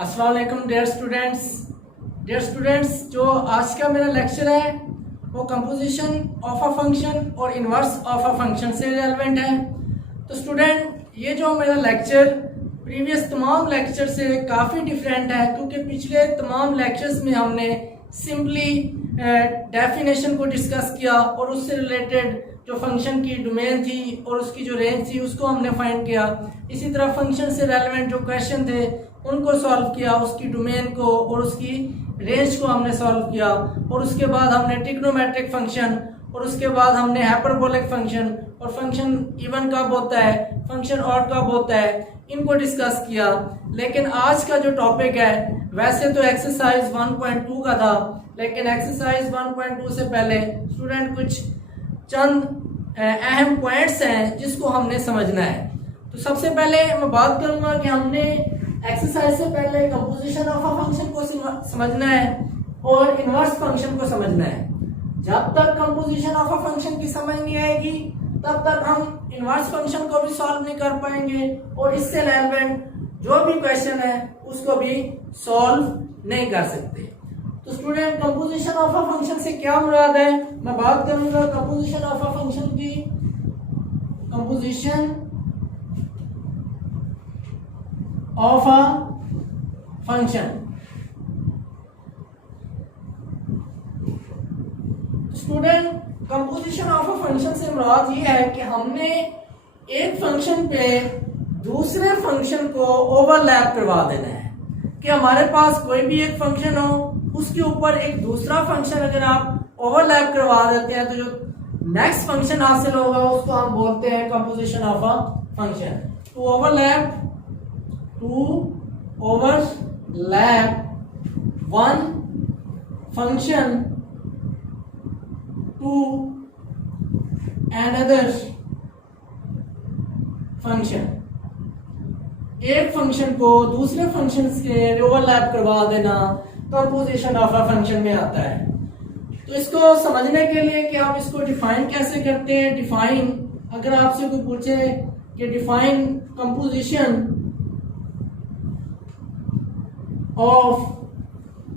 अस्सलाम वालेकुम dear students, जो आज का मेरा लेक्चर है वो कंपोजिशन ऑफ अ फंक्शन और इन्वर्स ऑफ अ फंक्शन से रिलेवेंट है। तो स्टूडेंट, ये जो मेरा लेक्चर प्रीवियस तमाम लेक्चर से काफ़ी डिफरेंट है, क्योंकि पिछले तमाम लेक्चर्स में हमने सिंपली डेफिनेशन को डिस्कस किया और उससे रिलेटेड जो फंक्शन की डोमेन थी और उसकी जो रेंज थी उसको हमने फाइंड किया। इसी तरह फंक्शन से रेलेवेंट जो क्वेश्चन थे उनको सॉल्व किया, उसकी डोमेन को और उसकी रेंज को हमने सॉल्व किया। और उसके बाद हमने ट्रिग्नोमेट्रिक फंक्शन और उसके बाद हमने हाइपरबोलिक फंक्शन और फंक्शन इवन कब होता है, फंक्शन ऑड कब होता है, इनको डिस्कस किया। लेकिन आज का जो टॉपिक है वैसे तो एक्सरसाइज 1.2 का था, लेकिन एक्सरसाइज 1.2 से पहले स्टूडेंट कुछ चंद अहम पॉइंट्स हैं जिसको हमने समझना है। तो सबसे पहले मैं बात करूंगा कि हमने एक्सरसाइज से पहले कंपोजिशन ऑफ अ फंक्शन को समझना है और इनवर्स फंक्शन को समझना है। जब तक कंपोजिशन ऑफ अ फंक्शन की समझ नहीं आएगी तब तक हम इनवर्स फंक्शन को भी सॉल्व नहीं कर पाएंगे और इससे रिलेवेंट जो भी क्वेश्चन है उसको भी सॉल्व नहीं कर सकते। तो student, composition of a function से क्या मुराद है, मैं बात करूंगा कंपोजिशन ऑफ अ फंक्शन की। Composition of a function, student composition of a function से मुराद ये है कि हमने एक फंक्शन पे दूसरे फंक्शन को ओवरलैप करवा देना है। कि हमारे पास कोई भी एक फंक्शन हो, उसके ऊपर एक दूसरा फंक्शन अगर आप ओवरलैप करवा देते हैं तो जो नेक्स्ट फंक्शन हासिल होगा उसको हम बोलते हैं composition of a function. To overlap one function to another function, एक फंक्शन को दूसरे फंक्शन के ओवरलैप करवा देना कंपोजिशन ऑफ अ फंक्शन में आता है। तो इसको समझने के लिए कि आप इसको डिफाइन कैसे करते हैं, डिफाइन अगर आपसे कोई पूछे कि define composition of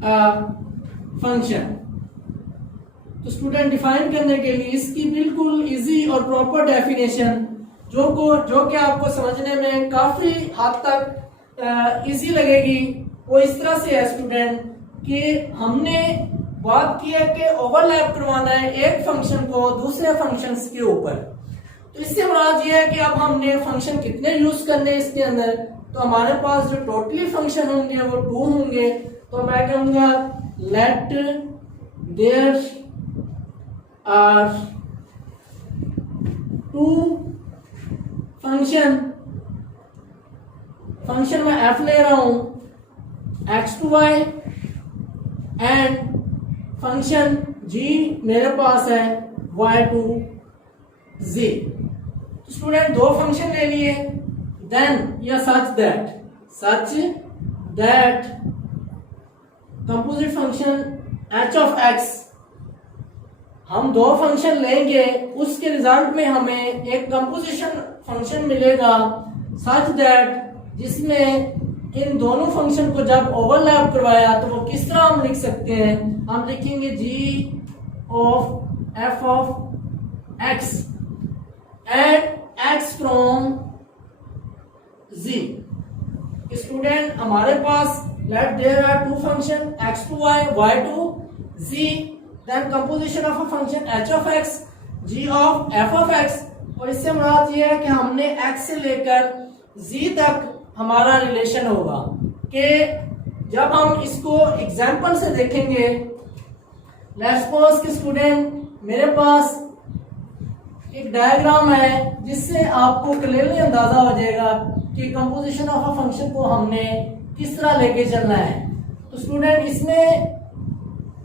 a function, तो स्टूडेंट डिफाइन करने के लिए इसकी बिल्कुल इजी और प्रॉपर डेफिनेशन जो कि आपको समझने में काफी हद तक इजी लगेगी, वो इस तरह से है स्टूडेंट कि हमने बात की है कि ओवरलैप करवाना है एक फंक्शन को दूसरे फंक्शंस के ऊपर। तो इससे मुराद ये है कि अब हमने फंक्शन कितने यूज करने इसके अंदर, तो हमारे पास जो टोटली फंक्शन होंगे वो 2 होंगे। तो मैं कहूंगा लेट देयर आर 2 फंक्शन में एफ ले रहा हूं x to y and function g मेरे पास है y to z। तो स्टूडेंट 2 फंक्शन ले लिए, देन या such that composite function h of x, हम 2 फंक्शन लेंगे, उसके रिजल्ट में हमें एक कंपोजिशन फंक्शन मिलेगा सच दैट जिसमें इन दोनों फंक्शन को जब ओवरलैप करवाया तो वो किस तरह हम लिख सकते हैं, हम लिखेंगे g of f of x and x from z। Student, हमारे पास let there are 2 function x to y, y to z, then composition of a function h of x, g of f of x। और इससे मुराद ये है कि हमने x से लेकर z तक हमारा रिलेशन होगा कि जब हम इसको एग्जांपल से देखेंगे, लेट्स सपोज कि स्टूडेंट मेरे पास एक डायग्राम है जिससे आपको क्लियरली अंदाजा हो जाएगा कि कंपोजिशन ऑफ अ फंक्शन को हमने किस तरह लेके चलना है। तो स्टूडेंट, इसमें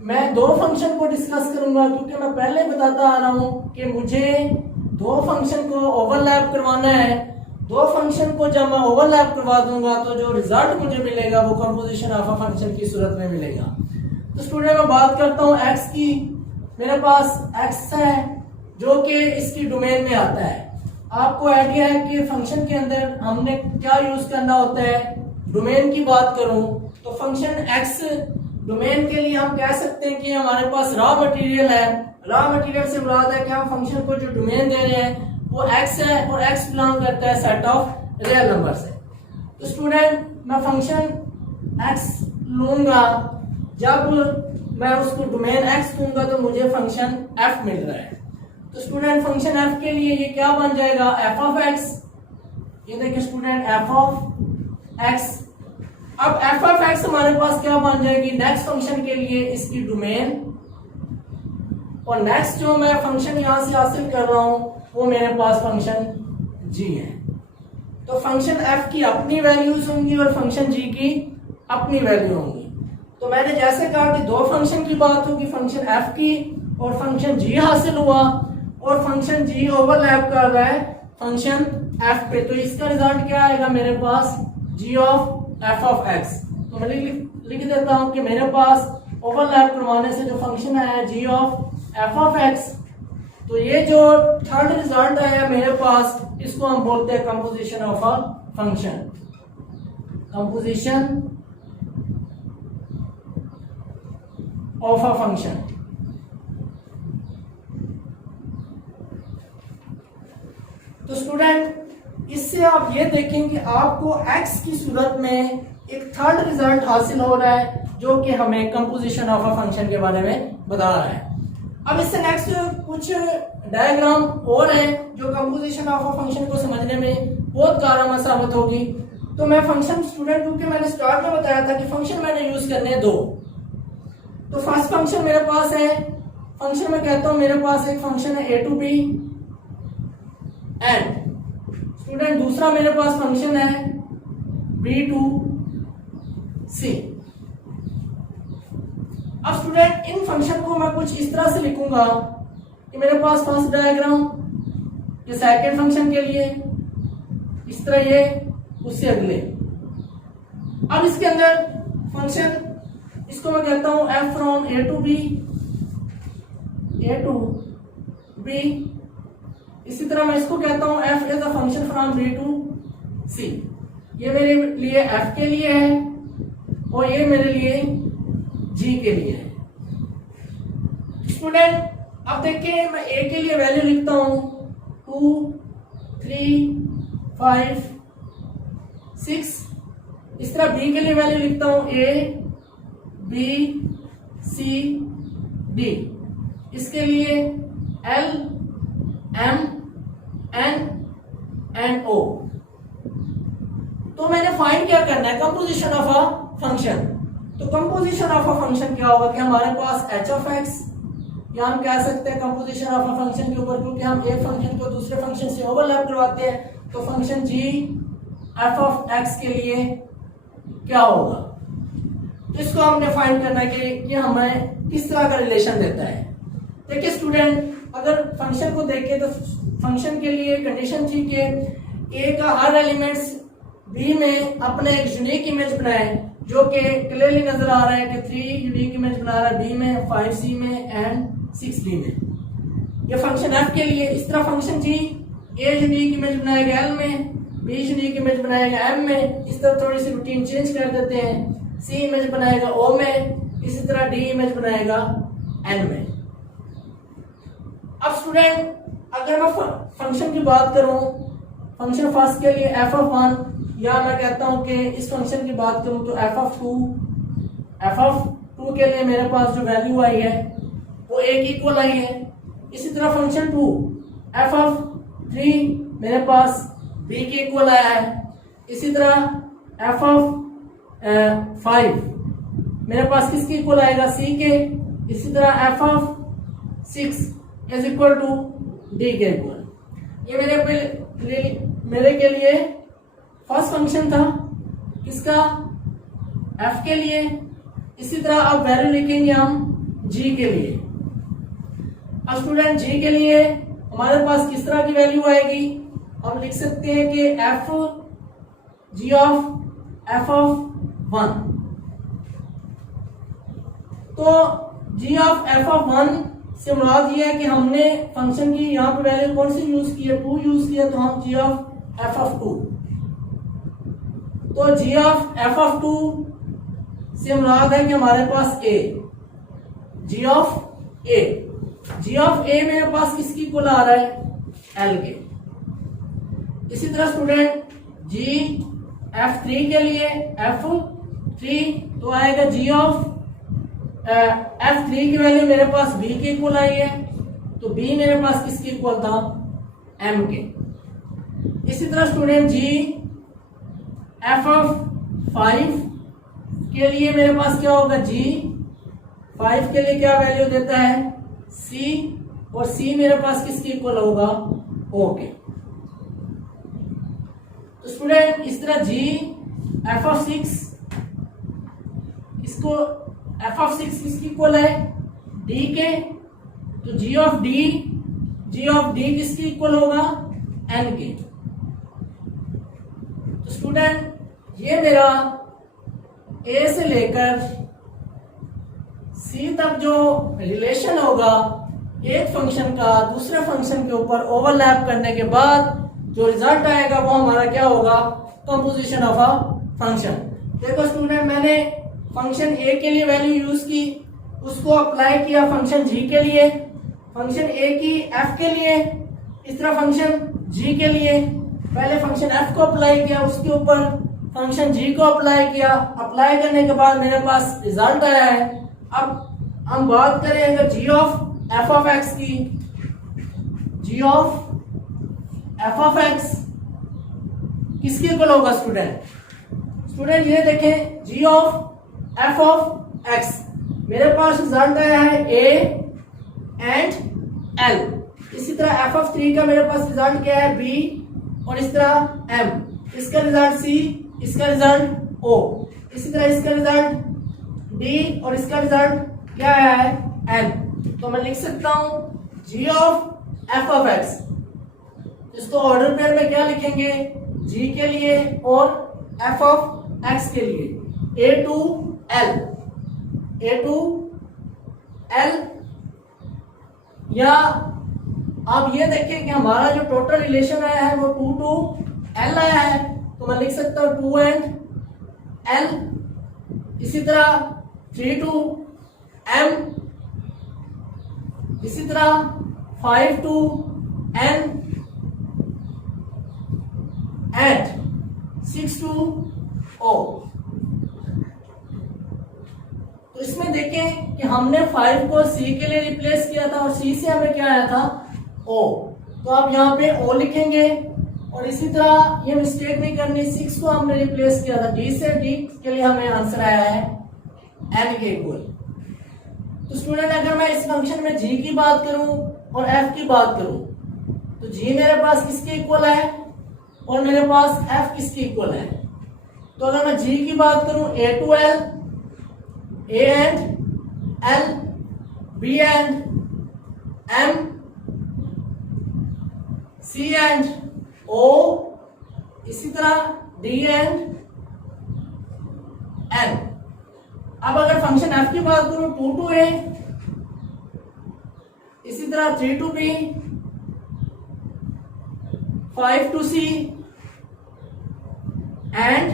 मैं 2 फंक्शन को डिस्कस करूंगा, क्योंकि मैं पहले बताता आ रहा हूं कि मुझे 2 फंक्शन को ओवरलैप करवाना है। 2 फंक्शन को जब मैं ओवरलैप करवा दूंगा तो जो रिजल्ट मुझे मिलेगा वो कंपोजिशन ऑफ अ फंक्शन की सूरत में मिलेगा। तो स्टूडेंट, मैं बात करता हूं x की। मेरे पास x है जो कि इसकी डोमेन में आता है। आपको आइडिया है कि फंक्शन के अंदर हमने क्या यूज करना होता है। डोमेन की बात करूं तो फंक्शन एक्स डोमेन के लिए हम कह सकते हैं कि हमारे पास रॉ मटेरियल है। रॉ मटेरियल से मुराद है कि हम फंक्शन को जो डोमेन दे रहे हैं वो एक्स है और एक्स बिलोंग करता है सेट ऑफ रियल नंबर से। तो स्टूडेंट मैं फंक्शन एक्स लूंगा, जब मैं उसको डोमेन एक्स दूंगा तो मुझे फंक्शन एफ मिल रहा है। तो स्टूडेंट फंक्शन एफ के लिए ये क्या बन जाएगा, एफ ऑफ एक्स। ये देखिए स्टूडेंट एफ ऑफ एक्स। अब एफ ऑफ एक्स हमारे पास क्या बन जाएगी, नेक्स्ट फंक्शन के लिए इसकी डोमेन, और नेक्स्ट जो मैं फंक्शन यहां से हासिल कर रहा हूं वो मेरे पास फंक्शन जी है। तो फंक्शन एफ की अपनी वैल्यूज होंगी और फंक्शन जी की अपनी वैल्यू होंगी। तो मैंने जैसे कहा कि दो फंक्शन की बात होगी, फंक्शन एफ की और फंक्शन जी हासिल हुआ, और फंक्शन जी ओवरलैप कर रहा है फंक्शन एफ पे। तो इसका रिजल्ट क्या आएगा मेरे पास, जी ऑफ एफ ऑफ एक्स। तो मैं लिख देता हूं कि मेरे पास ओवरलैप करवाने से जो फंक्शन आया जी ऑफ एफ ऑफ एक्स, तो ये जो थर्ड रिजल्ट आया मेरे पास, इसको हम बोलते हैं composition of a function. Composition of a function. तो स्टूडेंट इससे आप ये देखें कि आपको x की सूरत में एक थर्ड रिजल्ट हासिल हो रहा है जो कि हमें कंपोजिशन ऑफ अ फंक्शन के बारे में बता रहा है। अब इससे नेक्स्ट कुछ डायग्राम और है जो कंपोजिशन ऑफ अ फंक्शन को समझने में बहुत कारगर साबित होगी। तो मैं फंक्शन स्टूडेंट, क्योंकि मैंने स्टार्ट में बताया था कि फंक्शन मैंने यूज करने हैं दो। तो फर्स्ट फंक्शन मेरे पास है, फंक्शन में कहता हूं मेरे पास एक फंक्शन है ए टू बी, एंड स्टूडेंट दूसरा मेरे पास फंक्शन है बी टू सी। अब स्टूडेंट इन फंक्शन को मैं कुछ इस तरह से लिखूंगा कि मेरे पास फर्स्ट डायग्राम ये सेकंड फंक्शन के लिए, इस तरह ये उससे अगले। अब इसके अंदर फंक्शन, इसको मैं कहता हूं F from A to B. इसी तरह मैं इसको कहता हूं F is a function from B to C. ये मेरे लिए एफ के लिए है और ये मेरे लिए जी के लिए है। स्टूडेंट अब देखिए मैं ए के लिए वैल्यू लिखता हूं 2, 3, 5, 6। इस तरह बी के लिए वैल्यू लिखता हूं ए, बी, सी, डी। इसके लिए एल, एम, एन एंड ओ। तो मैंने फाइंड क्या करना है, कंपोजिशन ऑफ अ फंक्शन। तो कंपोजिशन ऑफ अ फंक्शन क्या होगा कि हमारे पास एच ऑफ एक्स, या हम कह सकते हैं कंपोजिशन ऑफ अ फंक्शन के ऊपर, क्योंकि हम एक फंक्शन को दूसरे फंक्शन से ओवरलैप करवाते हैं, तो function G F of X के लिए क्या होगा। तो इसको हमने फाइंड करना है कि ये हमें किस तरह का रिलेशन देता है। देखिए स्टूडेंट, अगर फंक्शन को देखें तो फंक्शन के लिए कंडीशन थी कि ए का हर एलिमेंट्स बी में अपने एक यूनिक इमेज बनाए, जो कि क्लियरली नजर आ रहा है कि 3 यूनिक इमेज बना रहा है बी में, 5 सी में एंड 6 डी में। ये फंक्शन एफ के लिए। इस तरह function G A unique image बनाएगा एल में, बी यूनिक इमेज बनाएगा एम में। इस तरह थोड़ी सी रूटीन चेंज कर देते हैं। सी इमेज बनाएगा ओ में, इसी तरह डी इमेज बनाएगा एन में। अब स्टूडेंट अगर मैं फंक्शन की बात करूं, फंक्शन फर्स्ट के लिए एफ ऑफ 1, या मैं कहता हूं कि इस फंक्शन की बात करूं तो एफ ऑफ 2 के लिए मेरे पास जो वैल्यू आई है वो ए की इक्वल आई है। इसी तरह फंक्शन 2 एफ ऑफ 3 मेरे पास बी के इक्वल आया है। इसी तरह एफ ऑफ 5 मेरे पास किसके इक्वल आएगा, सी के। इसी तरह F of 6 is equal to D के इक्वल। ये मेरे के लिए फर्स्ट फंक्शन था, किसका, एफ के लिए। इसी तरह अब वैल्यू लिखेंगे हम जी के लिए। अब स्टूडेंट जी के लिए हमारे पास किस तरह की वैल्यू आएगी, हम लिख सकते हैं कि F G of F of 1। तो जी ऑफ एफ ऑफ 1 से मुराद ये है कि हमने फंक्शन की यहाँ पे वैल्यू कौन सी यूज की है, 2 यूज किया, तो हम जी ऑफ एफ ऑफ 2। तो जी ऑफ एफ ऑफ 2 से मुराद है कि हमारे पास ए, जी ऑफ ए, जी ऑफ ए मेरे पास किसकी इक्वल आ रहा है, एल के। इसी तरह स्टूडेंट जी F3 के लिए F3 तो आएगा जी ऑफ F3 की वैल्यू मेरे पास B के इक्वल आई है, तो B मेरे पास किसके इक्वल था, M के। इसी तरह स्टूडेंट जी F5 के लिए मेरे पास क्या होगा, G5 के लिए क्या वैल्यू देता है, C, और C मेरे पास किसके इक्वल होगा, O के। तो स्टूडेंट इस तरह जी F6 इसको F6 किसकी इक्वल है, D के, तो जी ऑफ D किसकी इक्वल होगा, N के। तो स्टूडेंट ये मेरा A से लेकर C तक जो रिलेशन होगा एक फंक्शन का दूसरे फंक्शन के ऊपर ओवरलैप करने के बाद जो रिजल्ट आएगा वो हमारा क्या होगा, कंपोजिशन ऑफ अ फंक्शन। देखो स्टूडेंट मैंने फंक्शन ए के लिए वैल्यू यूज की, उसको अप्लाई किया फंक्शन जी के लिए, फंक्शन ए की एफ के लिए, इस तरह फंक्शन जी के लिए पहले फंक्शन एफ को अप्लाई किया, उसके ऊपर फंक्शन जी को अप्लाई किया, अप्लाई करने के बाद मेरे पास रिजल्ट आया है। अब हम बात करें अगर जी ऑफ एफ ऑफ एक्स की, जी ऑफ एफ ऑफ एक्स किसके इक्वल होगा स्टूडेंट ये देखें, जी ऑफ एफ ऑफ एक्स मेरे पास रिजल्ट आया है ए एंड एल। इसी तरह एफ ऑफ 3 का मेरे पास रिजल्ट क्या है, बी, और इस तरह एम, इसका रिजल्ट सी, इसका रिजल्ट ओ, इसी तरह इसका रिजल्ट डी, और इसका रिजल्ट क्या आया है, एन। तो मैं लिख सकता हूं जी ऑफ एफ ऑफ एक्स, इसको ऑर्डर पेयर में क्या लिखेंगे, जी के लिए और एफ ऑफ एक्स के लिए ए टू एल, या आप ये देखें कि हमारा जो टोटल रिलेशन आया है वो 2 to L आया है, तो मैं लिख सकता हूं 2 and L। इसी तरह 3 to M, इसी तरह 5 to N and 6 to O। तो इसमें देखें कि हमने 5 को C के लिए रिप्लेस किया था और C से हमें क्या आया था, O, तो आप यहाँ पे O लिखेंगे। और इसी तरह ये मिस्टेक नहीं करनी, 6 को हमने रिप्लेस किया था D से, D के लिए हमें आंसर आया है N के इक्वल। तो स्टूडेंट अगर मैं इस फंक्शन में G की बात करूं और F की बात करूं, तो G मेरे पास किसके इक्वल है और मेरे पास F किसके इक्वल है। तो अगर मैं G की बात करूं A to L, A and L, B and M, C and O, इसी तरह D and N। अब अगर फंक्शन F की बात करूं 2 to A, इसी तरह 3 to B, 5 to C and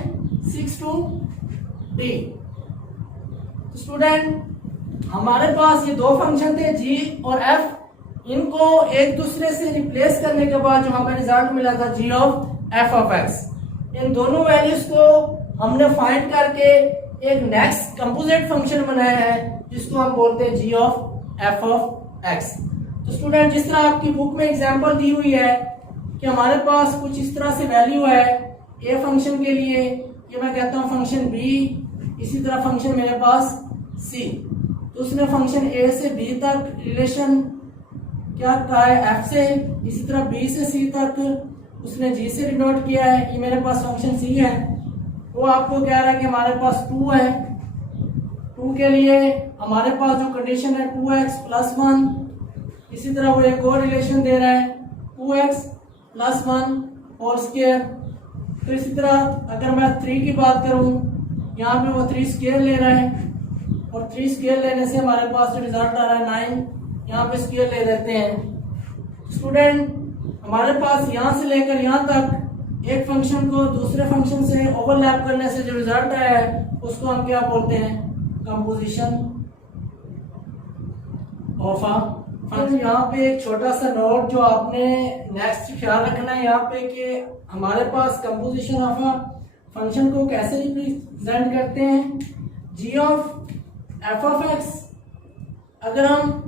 6 to D। Student हमारे पास ये दो फंक्शन थे G और F, इनको एक दूसरे से रिप्लेस करने के बाद जो हमें रिजल्ट मिला था G of F of X, इन दोनों वैल्यूज को हमने फाइंड करके एक नेक्स्ट कंपोजिट फंक्शन बनाया है जिसको हम बोलते हैं G of F of X। तो स्टूडेंट जिस तरह आपकी बुक में एग्जांपल दी हुई है कि हमारे पास कुछ इस तरह से वैल्यू है ए फंक्शन के लिए, ये मैं कहता हूँ फंक्शन B, इसी तरह फंक्शन मेरे पास C, तो उसने फंक्शन A से B तक रिलेशन क्या कहा है, F से, इसी तरह B से C तक उसने G से डिनोट किया है। ये मेरे पास फंक्शन C है, वो आपको कह रहा है कि हमारे पास 2 है, 2 के लिए हमारे पास जो कंडीशन है 2x + 1, इसी तरह वो एक और रिलेशन दे रहा है 2x + 1 होल स्क्वायर। तो इसी तरह अगर मैं 3 की बात करूं, यहाँ पे वो 3 स्क्वायर ले रहा है और 3 स्क्वायर लेने से हमारे पास जो रिजल्ट आ रहा है 9, यहाँ पे स्क्वायर ले लेते हैं। स्टूडेंट हमारे पास यहाँ से लेकर यहाँ तक एक फंक्शन को दूसरे फंक्शन से ओवरलैप करने से जो रिजल्ट आया है उसको हम क्या बोलते हैं, कंपोजिशन ऑफ अ फंक्शन। यहाँ पे एक छोटा सा नोट जो आपने नेक्स्ट ख्याल रखना है यहाँ पे कि हमारे पास कंपोजिशन ऑफ अ फंक्शन को कैसे रिप्रेजेंट करते हैं। G of F of X, अगर हम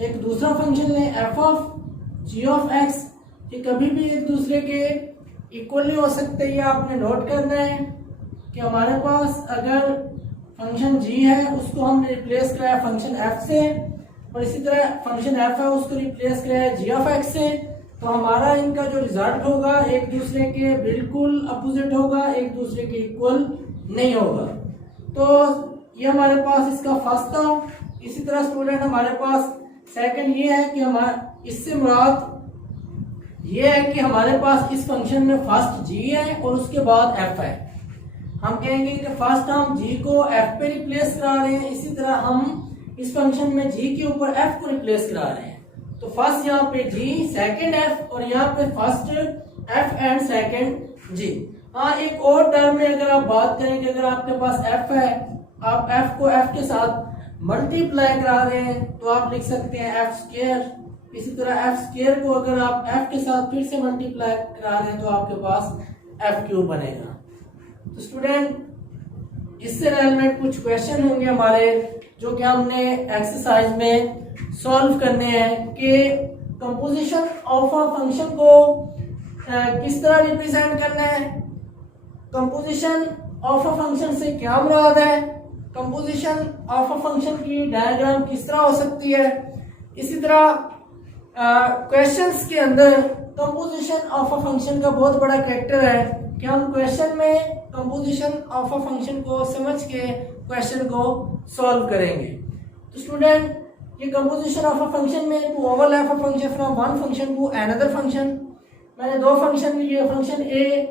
एक दूसरा फंक्शन लें F of G of X, ये कभी भी एक दूसरे के इक्वल नहीं हो सकते। ये आपने नोट करना है कि हमारे पास अगर फंक्शन जी है उसको हमने रिप्लेस कराया फंक्शन एफ से, और इसी तरह फंक्शन एफ है उसको रिप्लेस कराया जी ऑफ एक्स से, तो हमारा इनका जो रिजल्ट होगा एक दूसरे के बिल्कुल अपोजिट होगा, एक दूसरे के इक्वल नहीं होगा। तो ये हमारे पास इसका फर्स्ट था। इसी तरह स्टूडेंट हमारे पास सेकंड ये है कि हमारा इससे मुराद ये है कि हमारे पास इस फंक्शन में फर्स्ट जी है और उसके बाद एफ है। हम कहेंगे कि फर्स्ट हम जी को एफ पे रिप्लेस करा रहे हैं, इसी तरह हम इस फंक्शन में जी के ऊपर एफ को रिप्लेस करा रहे हैं। तो फर्स्ट यहाँ पे जी, सेकंड एफ, और यहाँ पे फर्स्ट एफ एंड सेकंड जी। हाँ, एक और टर्म में अगर आप बात करें कि अगर आपके पास एफ है, आप एफ को एफ के साथ मल्टीप्लाई करा रहे हैं तो आप लिख सकते हैं एफ स्क्वायर। इसी तरह एफ स्क्वायर को अगर आप एफ के साथ फिर से मल्टीप्लाई करा रहे हैं तो आपके पास एफ क्यूब बनेगा। तो स्टूडेंट, इससे रिलेटेड कुछ क्वेश्चन होंगे हमारे जो कि हमने एक्सरसाइज में सॉल्व करने हैं कि कंपोजिशन ऑफ अ फंक्शन को किस तरह रिप्रेजेंट करना है, कंपोजिशन ऑफ अ फंक्शन से क्या मुराद है, कंपोजिशन ऑफ अ फंक्शन की डायग्राम किस तरह हो सकती है। इसी तरह क्वेश्चंस के अंदर कंपोजिशन ऑफ अ फंक्शन का बहुत बड़ा कैरेक्टर है कि हम क्वेश्चन में कंपोजिशन ऑफ अ फंक्शन को समझ के क्वेश्चन को सॉल्व करेंगे। तो स्टूडेंट, ये कंपोजिशन ऑफ अ फंक्शन में to overlap a function from one function to another function, मैंने दो फंक्शन लिए, फंक्शन ए,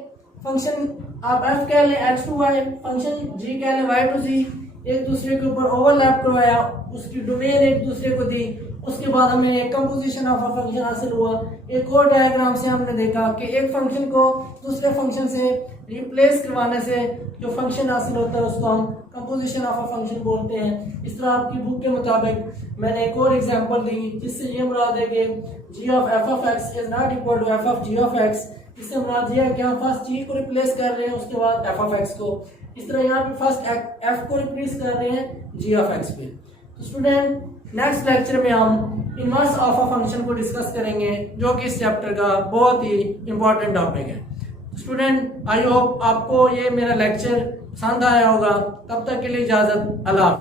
फंक्शन आप एफ कह लें X to Y, function G कह लें वाई टू जी, एक दूसरे के ऊपर ओवरलैप करवाया, उसकी डोमेन एक दूसरे को दी, उसके बाद हमें एक कंपोजिशन ऑफ अ फंक्शन हासिल हुआ। एक और डायग्राम से हमने देखा कि एक फंक्शन को दूसरे फंक्शन से रिप्लेस करवाने से जो फंक्शन हासिल होता है उसको हम कंपोजिशन ऑफ अ फंक्शन बोलते हैं। इस तरह आपकी बुक के मुताबिक मैंने एक और एग्जांपल दी जिससे ये मुराद है कि G of F of X is not equal to F of G of X. इससे मुराद ये है कि हम फर्स्ट जी को रिप्लेस कर रहे हैं उसके बाद एफ ऑफ एक्स को। इस तरह यहाँ पे फर्स्ट एफ को रिप्लेस कर रहे हैं जी ऑफ एक्स पे। तो स्टूडेंट, नेक्स्ट लेक्चर में हम इनवर्स ऑफ अ फंक्शन को डिस्कस करेंगे जो कि इस चैप्टर का बहुत ही इंपॉर्टेंट टॉपिक है। स्टूडेंट, आई होप आपको ये मेरा लेक्चर पसंद आया होगा। तब तक के लिए इजाजत, अल्लाह।